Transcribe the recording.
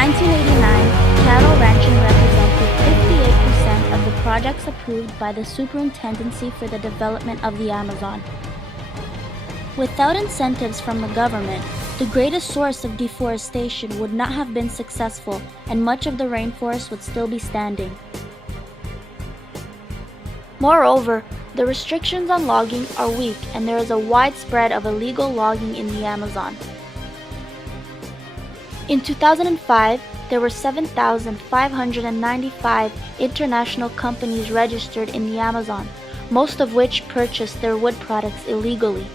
1989, cattle ranching represented 58% of the projects approved by the Superintendency for the Development of the Amazon. Without incentives from the government, the greatest source of deforestation would not have been successful, and much of the rainforest would still be standing. Moreover, the restrictions on logging are weak, and there is a wide spread of illegal logging in the Amazon. In 2005, there were 7,595 international companies registered in the Amazon, most of which purchased their wood products illegally.